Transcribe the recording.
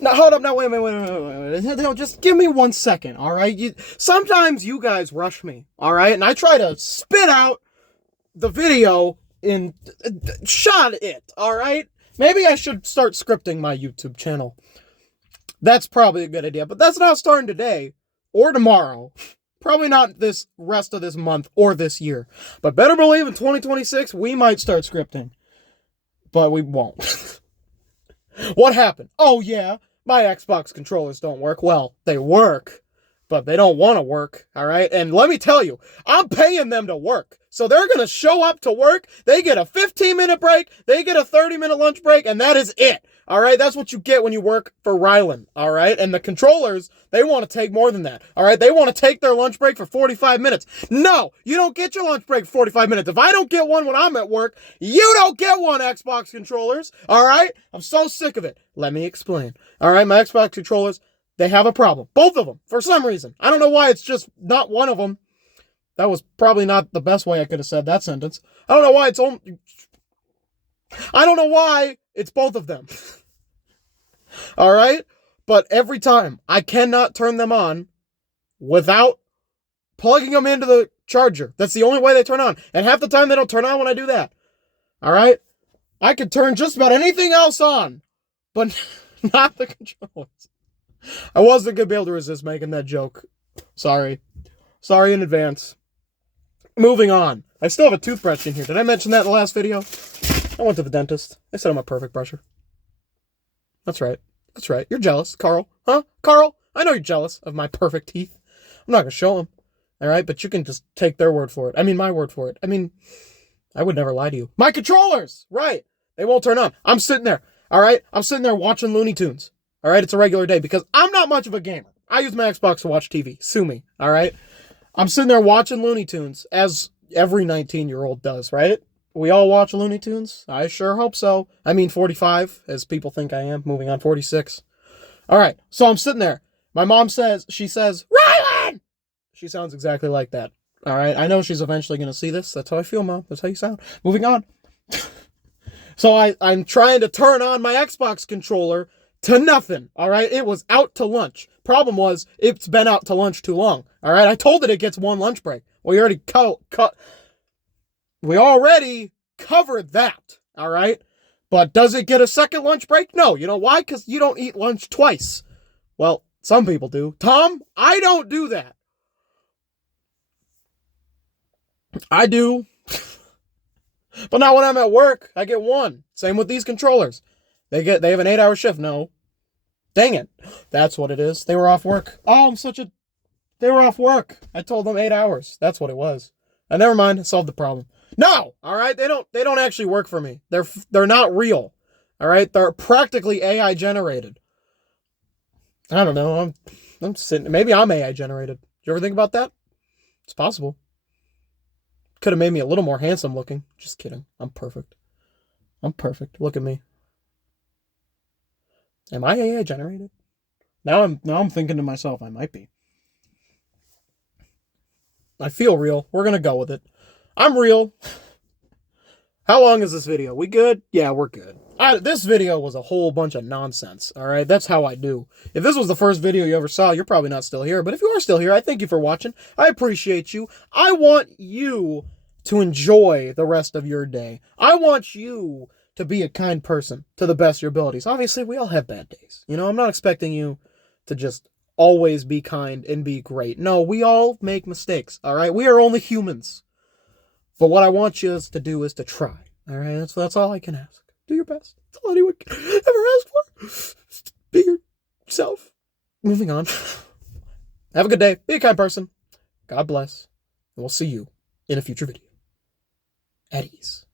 Now, hold up. Now, wait. Just give me 1 second, all right? Sometimes you guys rush me, all right? And I try to spit out the video in shot it, all right? Maybe I should start scripting my YouTube channel. That's probably a good idea, but that's not starting today or tomorrow. Probably not this rest of this month or this year. But better believe in 2026, we might start scripting. But we won't. What happened? Oh, yeah, my Xbox controllers don't work. Well, they work, but they don't want to work, all right? And let me tell you, I'm paying them to work. So they're going to show up to work. They get a 15-minute break. They get a 30-minute lunch break, and that is it. All right, that's what you get when you work for Ryland, all right? And the controllers, they want to take more than that, all right? They want to take their lunch break for 45 minutes. No, you don't get your lunch break for 45 minutes. If I don't get one when I'm at work, you don't get one, Xbox controllers, all right? I'm so sick of it. Let me explain. All right, my Xbox controllers, they have a problem. Both of them, for some reason. I don't know why it's just not one of them. That was probably not the best way I could have said that sentence. I don't know why it's only... I don't know why it's both of them. All right? But every time, I cannot turn them on without plugging them into the charger. That's the only way they turn on. And half the time, they don't turn on when I do that. All right? I could turn just about anything else on, but not the controllers. I wasn't going to be able to resist making that joke. Sorry. Sorry in advance. Moving on. I still have a toothbrush in here. Did I mention that in the last video? I went to the dentist. They said I'm a perfect brusher. That's right. That's right. You're jealous, Carl. Huh? Carl? I know you're jealous of my perfect teeth. I'm not going to show them. All right? But you can just take their word for it. I mean, my word for it. I mean, I would never lie to you. My controllers! Right. They won't turn on. I'm sitting there. All right? I'm sitting there watching Looney Tunes. All right? It's a regular day because I'm not much of a gamer. I use my Xbox to watch TV. Sue me. All right? I'm sitting there watching Looney Tunes as every 19-year-old does, right? We all watch Looney Tunes? I sure hope so. I mean 45, as people think I am. Moving on, 46. All right, so I'm sitting there. My mom says, Rylan! She sounds exactly like that. All right, I know she's eventually going to see this. That's how I feel, Mom. That's how you sound. Moving on. So I'm trying to turn on my Xbox controller to nothing, all right? It was out to lunch. Problem was, it's been out to lunch too long, all right? I told it gets one lunch break. We already we already covered that, all right? But does it get a second lunch break? No. You know why? Because you don't eat lunch twice. Well, some people do. Tom, I don't do that. I do. But not when I'm at work. I get one. Same with these controllers. They have an 8-hour shift. No. Dang it. That's what it is. They were off work. Oh, they were off work. I told them 8 hours. That's what it was. Never mind. I solved the problem. No. All right. They don't actually work for me. They're not real. All right. They're practically AI generated. I don't know. I'm sitting. Maybe I'm AI generated. Did you ever think about that? It's possible. Could have made me a little more handsome looking. Just kidding. I'm perfect. I'm perfect. Look at me. Am I AI generated? Now I'm thinking to myself, I might be. I feel real. We're gonna go with it. I'm real. How long is this video? We good? Yeah, we're good. This video was a whole bunch of nonsense, all right? That's how I do. If this was the first video you ever saw, you're probably not still here. But if you are still here, I thank you for watching. I appreciate you. I want you to enjoy the rest of your day. I want you to be a kind person to the best of your abilities. Obviously, we all have bad days. You know, I'm not expecting you to just always be kind and be great. No, we all make mistakes, all right? We are only humans. But what I want you to do is to try, all right? That's all I can ask. Do your best. That's all anyone can ever ask for. Just be yourself. Moving on. Have a good day. Be a kind person. God bless. And we'll see you in a future video. At ease.